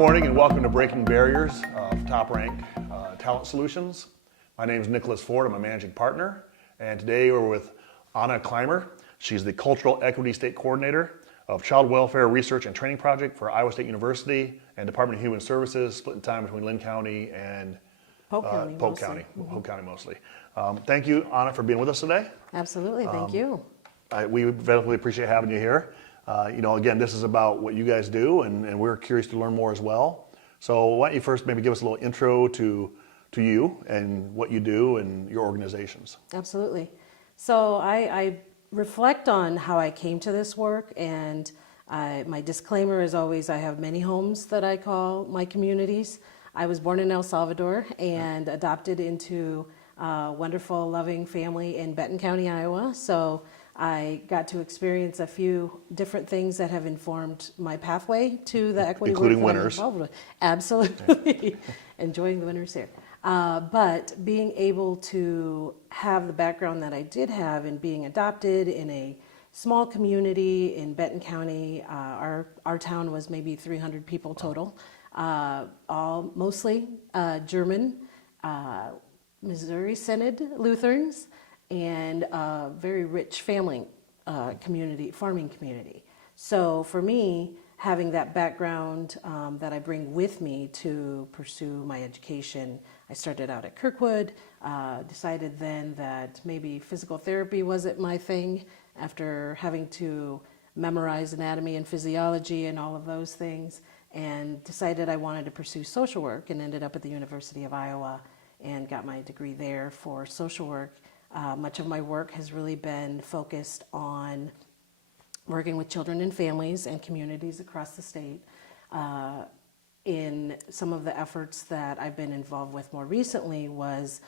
morning and welcome to Breaking Barriers of Top Rank Talent Solutions. My name is Nicholas Ford. I'm a managing partner, and today we're with Ana Clymer. She's the Cultural Equity State Coordinator of Child Welfare Research and Training Project for Iowa State University and Department of Human Services, split in time between Linn County and Polk County. Polk County mostly. Thank you, Ana, for being with us today. Absolutely, thank you. We really appreciate having you here. Again, this is about what you guys do, and we're curious to learn more as well. So why don't you first maybe give us a little intro to you and what you do and your organizations. Absolutely. So I reflect on how I came to this work, and my disclaimer is always I have many homes that I call my communities. I was born in El Salvador and adopted into a wonderful, loving family in Benton County, Iowa. So I got to experience a few different things that have informed my pathway to the equity work. Including winners. Absolutely. Enjoying the winners here. But being able to have the background that I did have in being adopted in a small community in Benton County, our town was maybe 300 people total, all mostly German, Missouri Synod Lutherans, and a very rich family community, farming community. So for me, having that background that I bring with me to pursue my education, I started out at Kirkwood, decided then that maybe physical therapy wasn't my thing after having to memorize anatomy and physiology and all of those things, and decided I wanted to pursue social work, and ended up at the University of Iowa and got my degree there for social work. Much of my work has really been focused on working with children and families and communities across the state. In some of the efforts that I've been involved with more recently was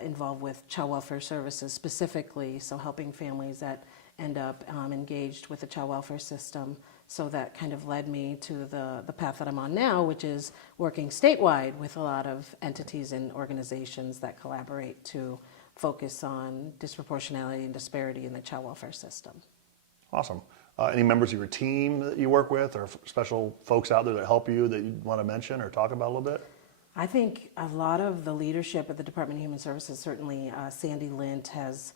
involved with child welfare services specifically, so helping families that end up engaged with the child welfare system. So that kind of led me to the path that I'm on now, which is working statewide with a lot of entities and organizations that collaborate to focus on disproportionality and disparity in the child welfare system. Awesome. Any members of your team that you work with or special folks out there that help you that you want to mention or talk about a little bit? I think a lot of the leadership at the Department of Human Services, certainly Sandy Linn has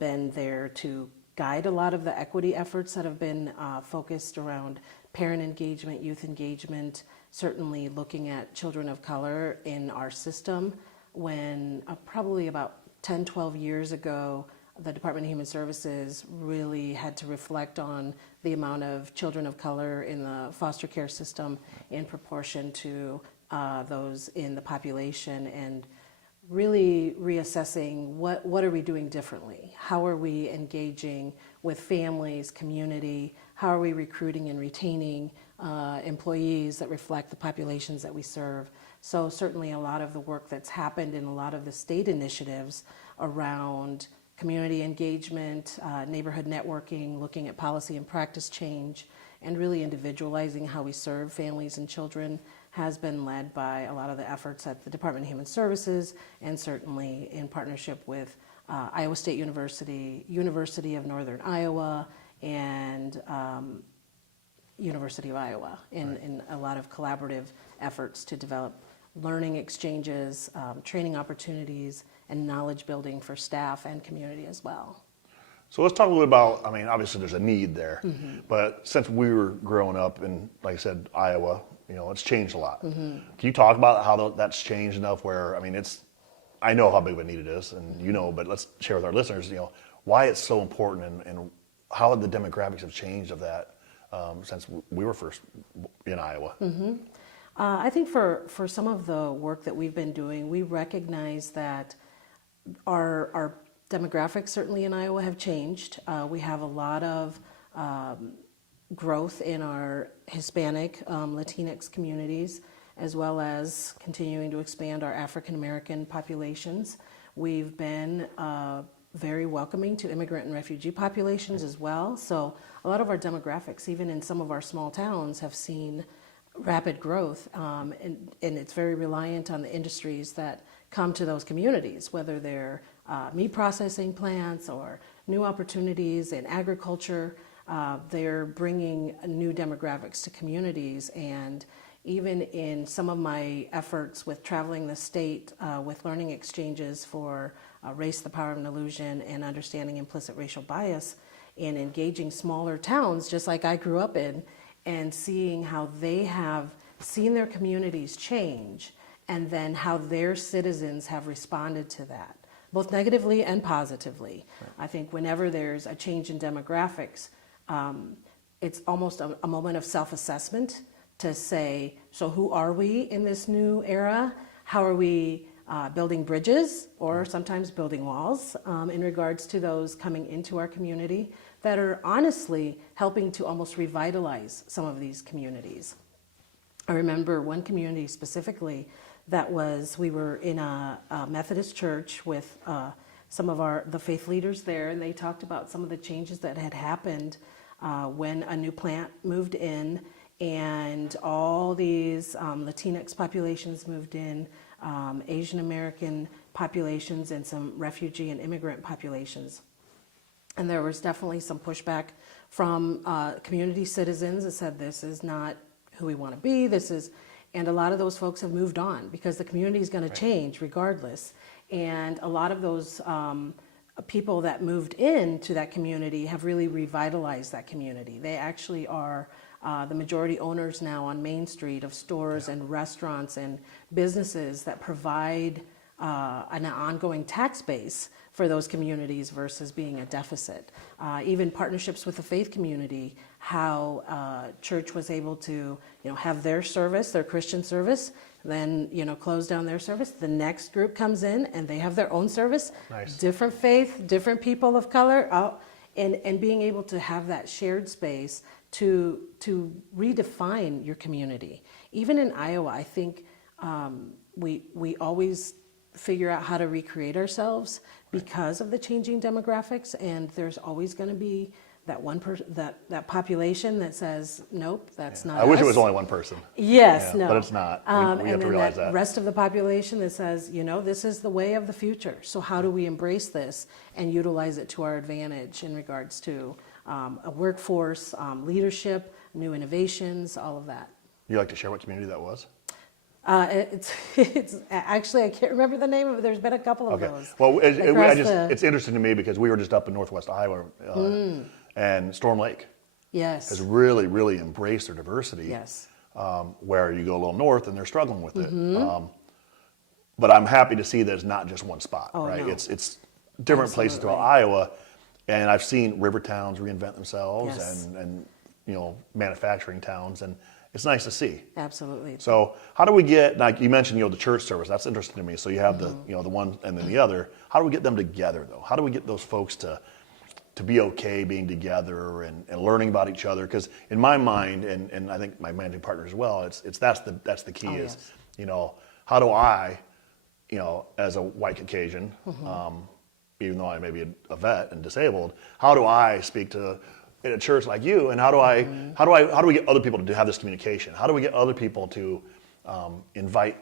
been there to guide a lot of the equity efforts that have been focused around parent engagement, youth engagement, certainly looking at children of color in our system. When probably about 10, 12 years ago, the Department of Human Services really had to reflect on the amount of children of color in the foster care system in proportion to those in the population, and really reassessing what are we doing differently? How are we engaging with families, community? How are we recruiting and retaining employees that reflect the populations that we serve? So certainly a lot of the work that's happened in a lot of the state initiatives around community engagement, neighborhood networking, looking at policy and practice change, and really individualizing how we serve families and children has been led by a lot of the efforts at the Department of Human Services, and certainly in partnership with Iowa State University, University of Northern Iowa, and University of Iowa in a lot of collaborative efforts to develop learning exchanges, training opportunities, and knowledge building for staff and community as well. So let's talk a little about, obviously there's a need there, but since we were growing up in, like I said, Iowa, it's changed a lot. Can you talk about how that's changed enough where, I know how big of a need it is, and but let's share with our listeners, why it's so important and how the demographics have changed of that since we were first in Iowa. I think for some of the work that we've been doing, we recognize that our demographics certainly in Iowa have changed. We have a lot of growth in our Hispanic, Latinx communities, as well as continuing to expand our African American populations. We've been very welcoming to immigrant and refugee populations as well. So a lot of our demographics, even in some of our small towns, have seen rapid growth, and it's very reliant on the industries that come to those communities, whether they're meat processing plants or new opportunities in agriculture. They're bringing new demographics to communities, and even in some of my efforts with traveling the state with learning exchanges for Race, the Power of an Illusion and Understanding Implicit Racial Bias, in engaging smaller towns, just like I grew up in, and seeing how they have seen their communities change and then how their citizens have responded to that, both negatively and positively. Right. I think whenever there's a change in demographics, it's almost a moment of self-assessment to say, so who are we in this new era? How are we building bridges or sometimes building walls in regards to those coming into our community that are honestly helping to almost revitalize some of these communities. I remember one community specifically that we were in a Methodist church with some of the faith leaders there, and they talked about some of the changes that had happened when a new plant moved in and all these Latinx populations moved in, Asian American populations, and some refugee and immigrant populations. And there was definitely some pushback from community citizens that said, this is not who we want to be, and a lot of those folks have moved on because the community is going to change regardless. And a lot of those people that moved into that community have really revitalized that community. They actually are the majority owners now on Main Street of stores and restaurants and businesses that provide an ongoing tax base for those communities versus being a deficit. Even partnerships with the faith community, how church was able to have their service, their Christian service, then close down their service. The next group comes in and they have their own service. Nice. Different faith, different people of color, and being able to have that shared space to redefine your community. Even in Iowa, I think we always figure out how to recreate ourselves because of the changing demographics, and there's always going to be that one person, that population that says, nope, that's not us. I wish it was only one person. Yes, no. But it's not. We have to realize that. Rest of the population that says, this is the way of the future. So how do we embrace this and utilize it to our advantage in regards to a workforce, leadership, new innovations, all of that. You like to share what community that was? It's actually, I can't remember the name of it. There's been a couple of those. Well, it's interesting to me because we were just up in Northwest Iowa, and Storm Lake has really, really embraced their diversity. Yes. Where you go a little north and they're struggling with it. But I'm happy to see that it's not just one spot, right? No. It's different places throughout Iowa, and I've seen river towns reinvent themselves and manufacturing towns, and it's nice to see. Absolutely. So how do we get, like you mentioned, the church service, that's interesting to me. So you have the one and then the other. How do we get them together though? How do we get those folks to be okay being together and learning about each other? Because in my mind, and I think my managing partner as well, that's the key is, how do I, as a white Caucasian, even though I may be a vet and disabled, how do I speak to in a church like you, and how do we get other people to have this communication? How do we get other people to invite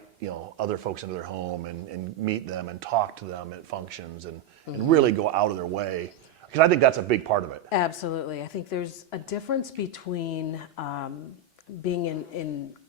other folks into their home and meet them and talk to them at functions and really go out of their way? Because I think that's a big part of it. Absolutely. I think there's a difference between being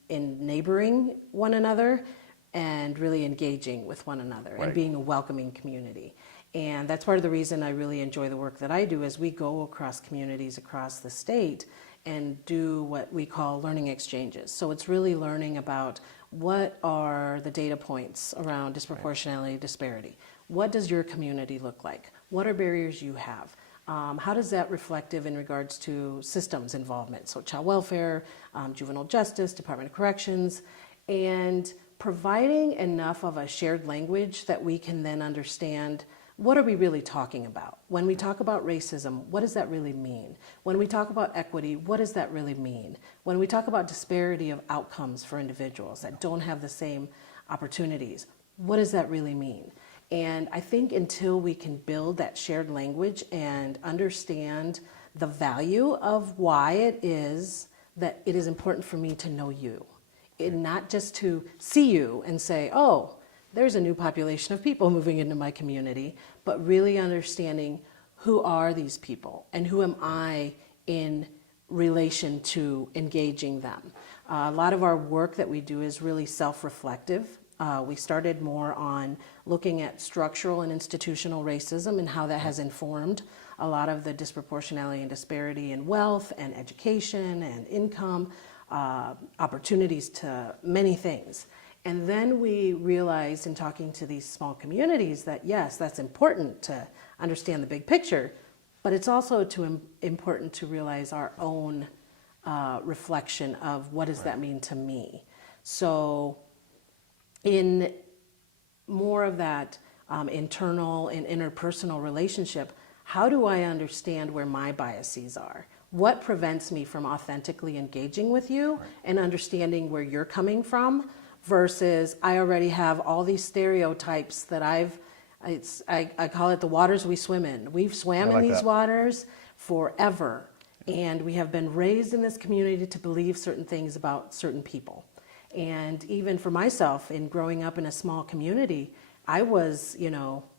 in neighboring one another and really engaging with one another and being a welcoming community. And that's part of the reason I really enjoy the work that I do is we go across communities across the state and do what we call learning exchanges. So it's really learning about what are the data points around disproportionality, disparity. What does your community look like? What are barriers you have? How does that reflective in regards to systems involvement? So child welfare, juvenile justice, Department of Corrections, and providing enough of a shared language that we can then understand what are we really talking about? When we talk about racism, what does that really mean? When we talk about equity, what does that really mean? When we talk about disparity of outcomes for individuals that don't have the same opportunities, what does that really mean? And I think until we can build that shared language and understand the value of why it is that it is important for me to know you, and not just to see you and say, oh, there's a new population of people moving into my community, but really understanding who are these people and who am I in relation to engaging them. A lot of our work that we do is really self-reflective. We started more on looking at structural and institutional racism and how that has informed a lot of the disproportionality and disparity in wealth and education and income, opportunities to many things. And then we realized in talking to these small communities that yes, that's important to understand the big picture, but it's also important to realize our own reflection of what does that mean to me. So in more of that internal and interpersonal relationship, how do I understand where my biases are? What prevents me from authentically engaging with you and understanding where you're coming from versus I already have all these stereotypes that I call it the waters we swim in. We've swam in these waters forever, and we have been raised in this community to believe certain things about certain people. And even for myself, in growing up in a small community, I was,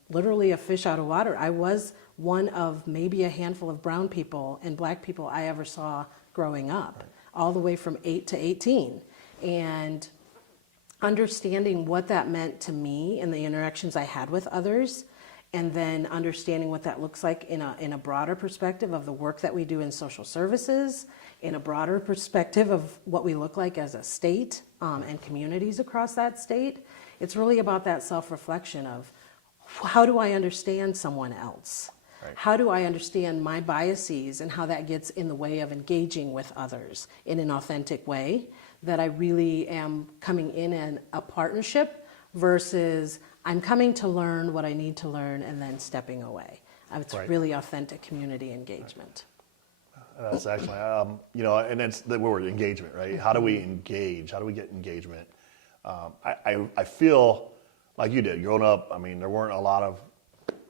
literally a fish out of water. I was one of maybe a handful of brown people and black people I ever saw growing up, all the way from 8 to 18. And understanding what that meant to me and the interactions I had with others, and then understanding what that looks like in a broader perspective of the work that we do in social services, in a broader perspective of what we look like as a state and communities across that state. It's really about that self-reflection of how do I understand someone else? Right. How do I understand my biases and how that gets in the way of engaging with others in an authentic way, that I really am coming in a partnership versus I'm coming to learn what I need to learn and then stepping away. It's really authentic community engagement. That's actually, and it's the word engagement, right? Mm-hmm. How do we engage? How do we get engagement? I feel like you did growing up. I mean, there weren't a lot of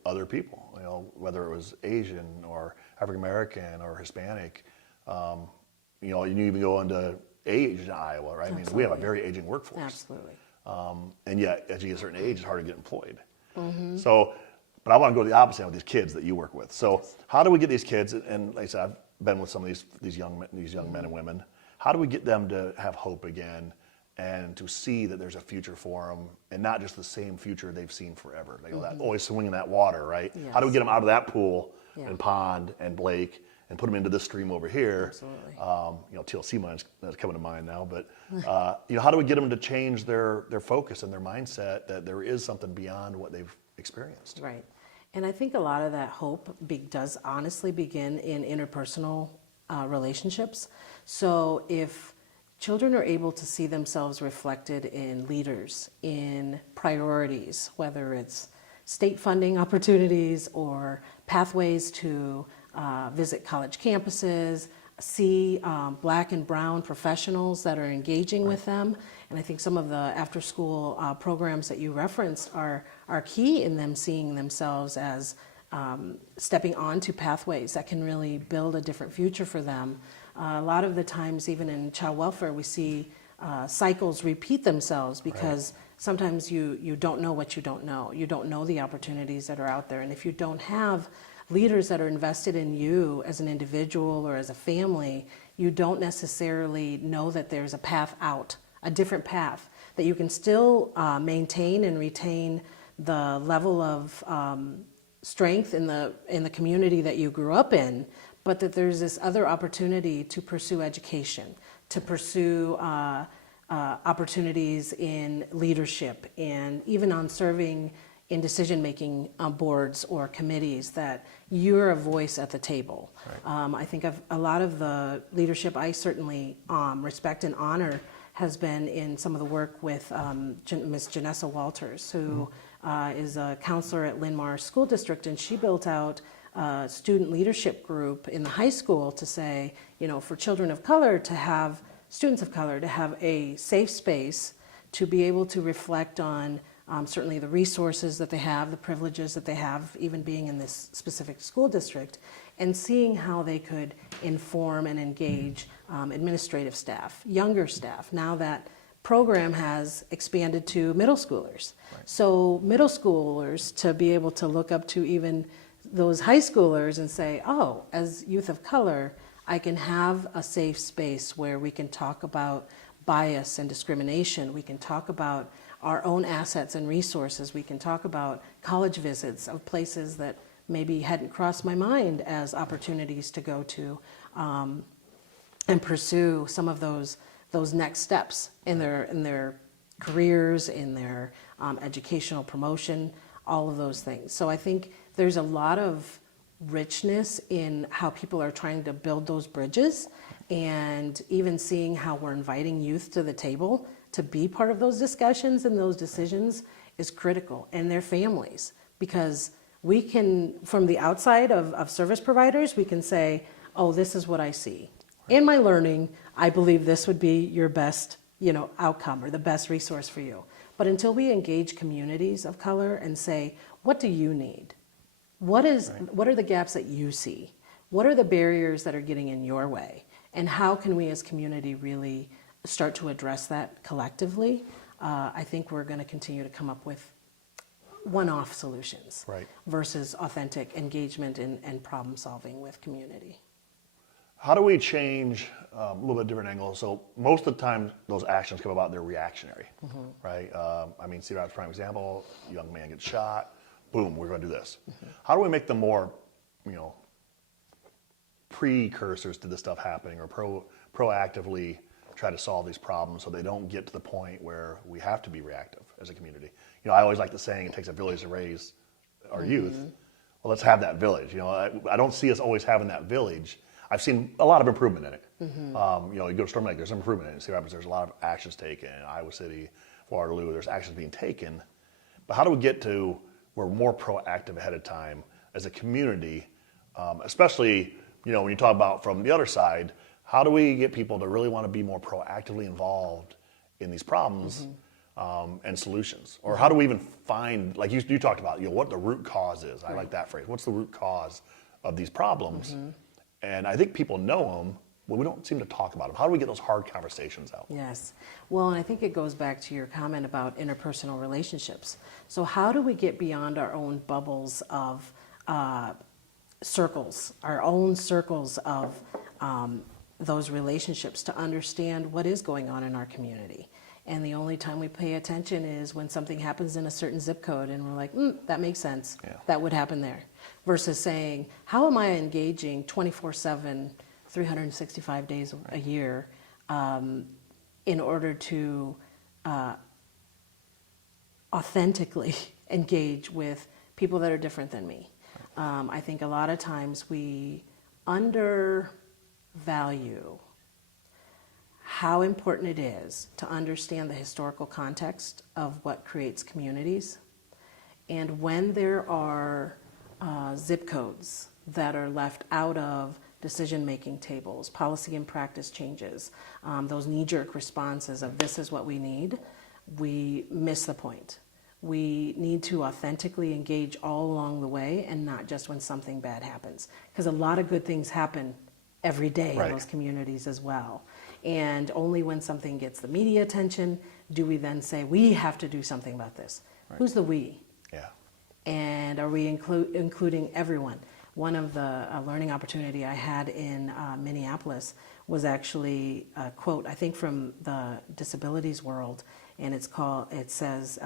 other people, whether it was Asian or African American or Hispanic. You even go into age in Iowa, right? Absolutely. I mean, we have a very aging workforce. Absolutely. And yet, as you get a certain age, it's hard to get employed. Mm-hmm. So, but I want to go to the opposite with these kids that you work with. So, how do we get these kids? And like I said, I've been with some of these young men and women. How do we get them to have hope again and to see that there's a future for them, and not just the same future they've seen forever? They go that always swinging that water, right? Yes. How do we get them out of that pool and pond and Blake and put them into this stream over here? Absolutely. TLC mine's coming to mind now, but how do we get them to change their focus and their mindset that there is something beyond what they've experienced? Right. And I think a lot of that hope does honestly begin in interpersonal relationships. So if children are able to see themselves reflected in leaders, in priorities, whether it's state funding opportunities or pathways to visit college campuses, see black and brown professionals that are engaging with them. And I think some of the after-school programs that you referenced are key in them seeing themselves as stepping onto pathways that can really build a different future for them. A lot of the times, even in child welfare, we see cycles repeat themselves because sometimes you don't know what you don't know. You don't know the opportunities that are out there. And if you don't have leaders that are invested in you as an individual or as a family, you don't necessarily know that there's a path out, a different path, that you can still maintain and retain the level of strength in the community that you grew up in, but that there's this other opportunity to pursue education, to pursue opportunities in leadership, and even on serving in decision-making boards or committees, that you're a voice at the table. Right. I think a lot of the leadership I certainly respect and honor has been in some of the work with Ms. Janessa Walters, who is a counselor at Linn School District, and she built out a student leadership group in the high school to say, for children of color to have, students of color to have a safe space to be able to reflect on certainly the resources that they have, the privileges that they have, even being in this specific school district, and seeing how they could inform and engage administrative staff, younger staff. Now that program has expanded to middle schoolers. Right. So middle schoolers to be able to look up to even those high schoolers and say, as youth of color, I can have a safe space where we can talk about bias and discrimination. We can talk about our own assets and resources. We can talk about college visits of places that maybe hadn't crossed my mind as opportunities to go to, and pursue some of those next steps in their careers, in their educational promotion, all of those things. So I think there's a lot of richness in how people are trying to build those bridges, and even seeing how we're inviting youth to the table to be part of those discussions and those decisions is critical, and their families, because we can, from the outside of service providers, we can say, oh, this is what I see. In my learning, I believe this would be your best, outcome or the best resource for you. But until we engage communities of color and say, what do you need? What are the gaps that you see? What are the barriers that are getting in your way? And how can we as community really start to address that collectively? I think we're going to continue to come up with one-off solutions versus authentic engagement and problem solving with community. How do we change a little bit different angle? So most of the time, those actions come about, they're reactionary, right? Cedar Rapids, prime example, young man gets shot, boom, we're going to do this. How do we make them more, precursors to this stuff happening, or proactively try to solve these problems so they don't get to the point where we have to be reactive as a community? I always like the saying, it takes a village to raise our youth. Well, let's have that village. I don't see us always having that village. I've seen a lot of improvement in it. You go to Storm Lake, there's improvement in it. Cedar Rapids, there's a lot of actions taken. Iowa City, Waterloo, there's actions being taken. But how do we get to where we're more proactive ahead of time as a community, especially, when you talk about from the other side, how do we get people to really want to be more proactively involved in these problems and solutions? Or how do we even find, like you talked about, what the root cause is. I like that phrase. What's the root cause of these problems? And I think people know them, but we don't seem to talk about them. How do we get those hard conversations out? Yes. Well, and I think it goes back to your comment about interpersonal relationships. So how do we get beyond our own bubbles of circles, our own circles of those relationships, to understand what is going on in our community? And the only time we pay attention is when something happens in a certain zip code and we're like, that makes sense. Yeah. That would happen there. Versus saying, how am I engaging 24/7, 365 days a year in order to authentically engage with people that are different than me? I think a lot of times we undervalue how important it is to understand the historical context of what creates communities. And when there are zip codes that are left out of decision-making tables, policy and practice changes, those knee-jerk responses of this is what we need, we miss the point. We need to authentically engage all along the way, and not just when something bad happens. Because a lot of good things happen every day in those communities as well. And only when something gets the media attention do we then say, we have to do something about this. Who's the we? Yeah. And are we including everyone? One of the learning opportunity I had in Minneapolis was actually a quote, I think from the disabilities world, and it says,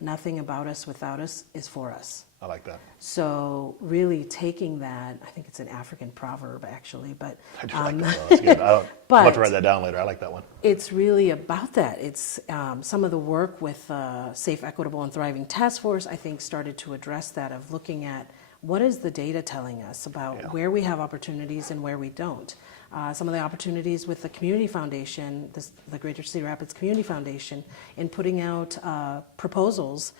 nothing about us without us is for us. I like that. So really taking that, I think it's an African proverb actually, but I do like that. That's good. I'm about to write that down later. I like that one. It's really about that. It's some of the work with Safe, Equitable, and Thriving Task Force, I think, started to address that, of looking at what is the data telling us about where we have opportunities and where we don't. Some of the opportunities with the Community Foundation, the Greater Cedar Rapids Community Foundation, in putting out proposals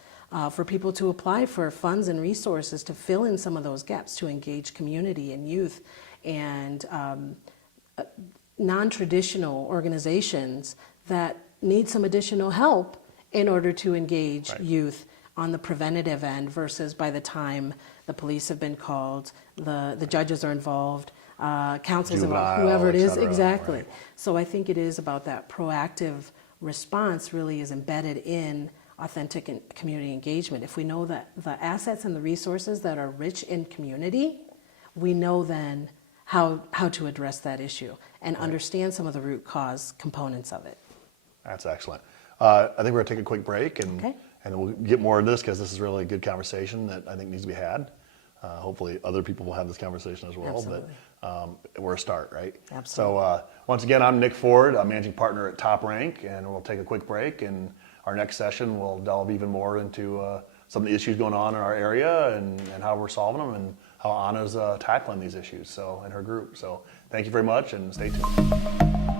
for people to apply for funds and resources to fill in some of those gaps, to engage community and youth and non-traditional organizations that need some additional help in order to engage youth on the preventative end, versus by the time the police have been called, the judges are involved, councils involved, whoever it is, exactly. Right. So I think it is about that proactive response really is embedded in authentic and community engagement. If we know that the assets and the resources that are rich in community, we know then how to address that issue and understand some of the root cause components of it. That's excellent. I think we're going to take a quick break, and Okay. and we'll get more into this because this is really a good conversation that I think needs to be had. Hopefully, other people will have this conversation as well. Absolutely. But we're a start, right? Absolutely. So once again, I'm Nick Ford, I'm managing partner at Top Rank, and we'll take a quick break. And our next session, we'll delve even more into some of the issues going on in our area and how we're solving them and how Anna's tackling these issues. So in her group. So thank you very much, and stay tuned.